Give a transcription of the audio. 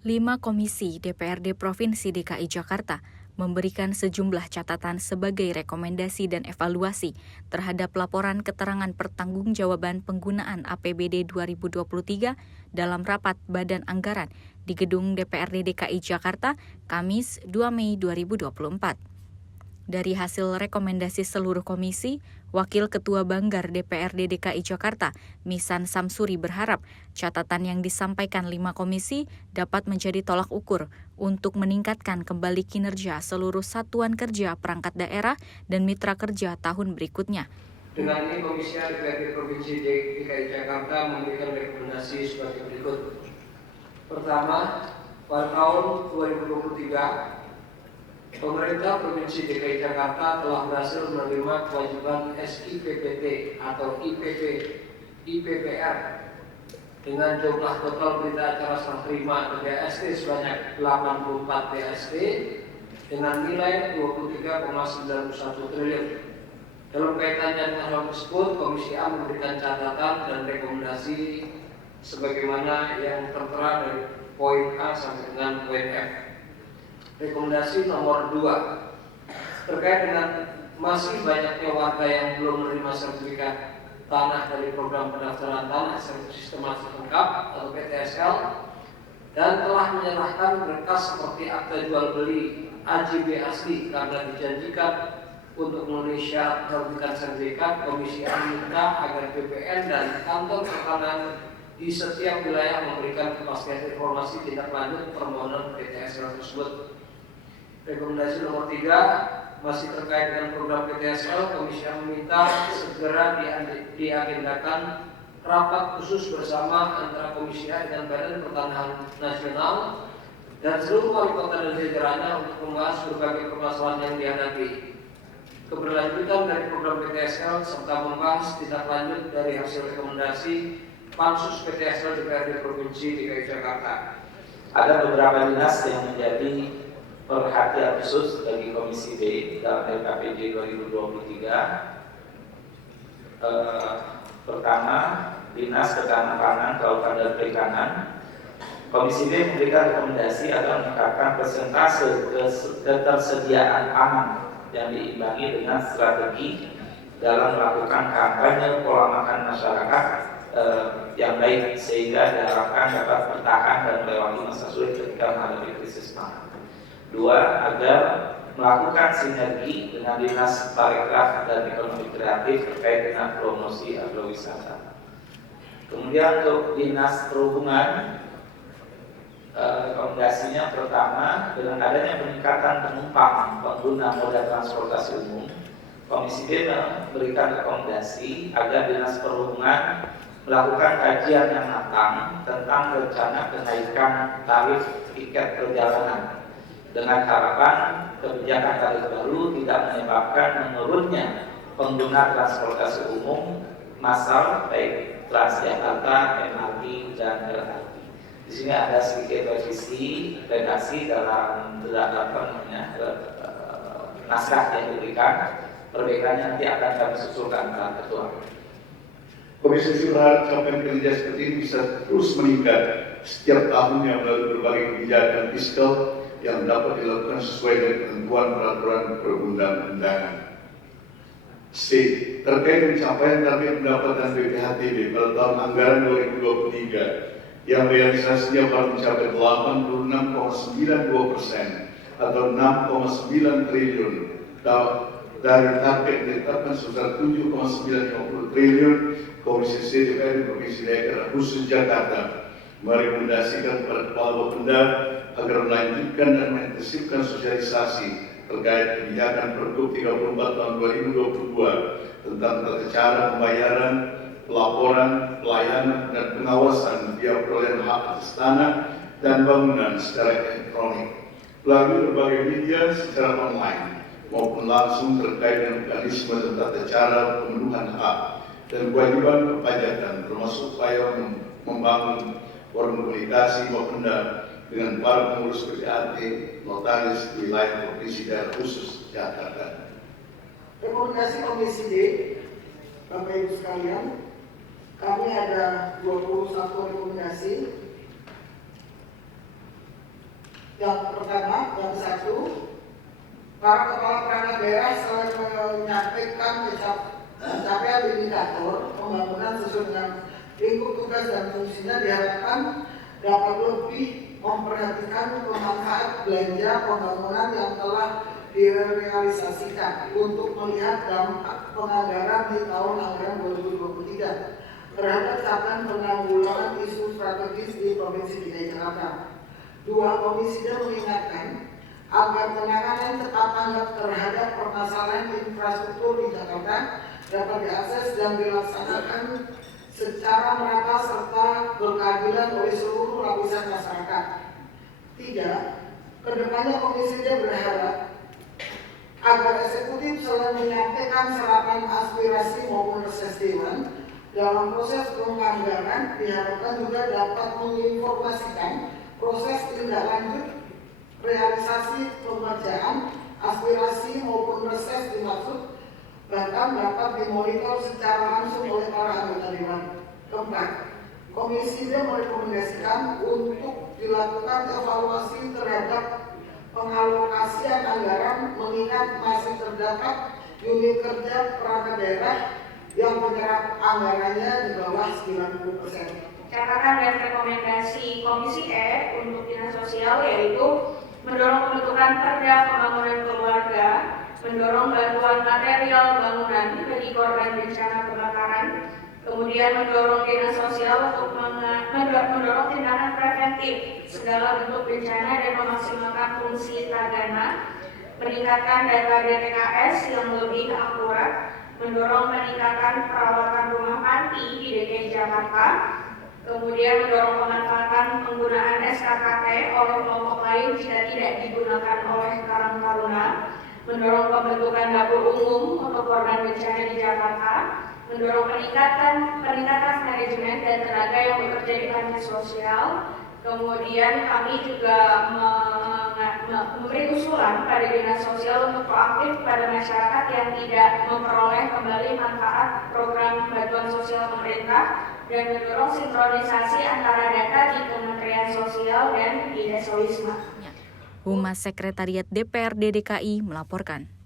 5 komisi DPRD Provinsi DKI Jakarta memberikan sejumlah catatan sebagai rekomendasi dan evaluasi terhadap laporan keterangan pertanggungjawaban penggunaan APBD 2023 dalam rapat Badan Anggaran di Gedung DPRD DKI Jakarta, Kamis 2 Mei 2024. Dari hasil rekomendasi seluruh komisi, Wakil Ketua Banggar DPRD DKI Jakarta, Misan Samsuri berharap catatan yang disampaikan 5 komisi dapat menjadi tolak ukur untuk meningkatkan kembali kinerja seluruh satuan kerja perangkat daerah dan mitra kerja tahun berikutnya. Dengan ini Komisi DPRD Provinsi DKI Jakarta memberikan rekomendasi sebagai berikut. Pertama, pada tahun 2023, Pemerintah Provinsi DKI Jakarta telah berhasil menerima kewajiban SIPPT atau IPPR dengan jumlah total berita acara serah terima BST sebanyak 84 BST dengan nilai 23,91 triliun. Dalam kaitannya dengan hal tersebut, Komisi A memberikan catatan dan rekomendasi sebagaimana yang tertera dari poin A sampai dengan poin F. Rekomendasi nomor 2 terkait dengan masih banyaknya warga yang belum menerima sertifikat tanah dari program pendaftaran tanah sistematis lengkap atau PTSL dan telah menyerahkan berkas seperti akta jual beli AJB asli karena dijanjikan untuk memenuhi syarat penerbitan sertifikat. Komisi A meminta agar BPN dan kantor pertanahan di setiap wilayah memberikan kepastian informasi tindak lanjut permohonan PTSL tersebut. Rekomendasi nomor 3 masih terkait dengan program PTSL, Komisi A meminta segera diagendakan rapat khusus bersama antara Komisi A dengan Badan Pertanahan Nasional dan seluruh wali kota dan jajarannya untuk membahas berbagai permasalahan yang dihadapi, keberlanjutan dari program PTSL serta membahas tindak lanjut dari hasil rekomendasi Pansus PTSL DPRD Provinsi DKI Jakarta. Ada beberapa dinas yang menjadi perhatian khusus bagi Komisi B dalam LKPD 2023. Pertama, Dinas Ketahanan Pangan, Kelautan dan Perikanan. Komisi B memberikan rekomendasi agar meningkatkan persentase ketersediaan pangan yang diimbangi dengan strategi dalam melakukan kampanye pola makan masyarakat yang baik sehingga diharapkan dapat bertahan dan melewati masa sulit ketika menghadapi krisis pangan. 2, agar melakukan sinergi dengan Dinas Parikraf dan Ekonomi Kreatif terkait dengan promosi agrowisata. Kemudian untuk Dinas Perhubungan, rekomendasinya pertama, dengan adanya peningkatan penumpang pengguna moda transportasi umum, Komisi B memberikan rekomendasi agar Dinas Perhubungan melakukan kajian yang matang tentang rencana kenaikan tarif tiket perjalanan dengan harapan kebijakan tarif baru tidak menyebabkan menurunnya pengguna transportasi umum massal baik Transjakarta, MRT dan LRT. Di sini ada sedikit revisi redaksi dalam naskah yang diberikan. Perbaikannya nanti akan kami susulkan Pak Ketua. Komisi berharap capaian kinerja seperti ini bisa terus meningkat setiap tahunnya melalui berbagai kebijakan fiskal yang dapat dilakukan sesuai dengan ketentuan peraturan perundang-undangan. C. Terkait pencapaian target pendapatan BPHTB pada tahun anggaran 2023 yang realisasinya baru mencapai 86,92% atau 6,9 triliun dari target yang ditetapkan sebesar 7,950 triliun, Komisi C DPRD Provinsi Daerah Khusus Jakarta merekomendasikan kepada Kepala Bapenda agar melanjutkan dan mengintensifkan sosialisasi terkait kebijakan Pergub 34 tahun 2022 tentang tata cara pembayaran, pelaporan, pelayanan dan pengawasan via perolehan hak atas tanah dan bangunan secara elektronik melalui berbagai media secara online maupun langsung terkait dengan mekanisme dan tata cara pemenuhan hak dan kewajiban perpajakan, termasuk upaya membangun forum komunikasi Bapenda dengan para pengurus PPAT notaris wilayah Provinsi Daerah Khusus Jakarta. Rekomendasi Komisi D, Bapak Ibu sekalian, kami ada 21 rekomendasi Yang pertama, yang satu, para kepala perangkat daerah selain menyampaikan capaian indikator pembangunan sesuai dengan lingkup tugas dan fungsinya, diharapkan dapat lebih memperhatikan pemanfaat belanja pembangunan yang telah direalisasikan untuk melihat dampak penganggaran di tahun anggaran 2023 terhadap capaian penanggulangan isu strategis di Provinsi DKI Jakarta. Dua, komisi mengingatkan agar penanganan cepat tanggap terhadap permasalahan infrastruktur di Jakarta dapat diakses dan dilaksanakan secara merata serta berkeadilan oleh seluruh lapisan masyarakat. Tiga, kedepannya komisi berharap agar eksekutif selalu menyampaikan serapan aspirasi maupun reses dewan dalam proses penganggaran, diharapkan juga dapat menginformasikan proses tindak lanjut realisasi pengerjaan aspirasi maupun reses dimaksud, bahkan dapat dimonitor secara langsung oleh para anggota dewan. Keempat, komisi merekomendasikan untuk dilakukan evaluasi terhadap pengalokasian anggaran mengingat masih terdapat unit kerja perangkat daerah yang menyerap anggarannya di bawah 90%. Catatan dan rekomendasi Komisi E untuk Dinas Sosial yaitu mendorong pembentukan Perda Pembangunan Keluarga, mendorong bantuan material bangunan bagi korban bencana kebakaran, kemudian mendorong Dinas Sosial untuk mendorong tindakan preventif segala bentuk bencana dan memaksimalkan fungsi tagana, meningkatkan data DTKS yang lebih akurat, mendorong peningkatan perawatan rumah panti di DKI Jakarta, kemudian mendorong pemanfaatan penggunaan SKKT oleh kelompok lain jika tidak digunakan oleh Karang Taruna, mendorong pembentukan dapur umum untuk korban bencana di Jakarta, mendorong peningkatan manajemen dan tenaga yang bekerja di panti sosial. Kemudian kami juga memberi usulan pada Dinas Sosial untuk proaktif pada masyarakat yang tidak memperoleh kembali manfaat program bantuan sosial pemerintah dan mendorong sinkronisasi antara data di Kementerian Sosial dan di Desa Wisma. Humas Sekretariat DPRD DKI melaporkan.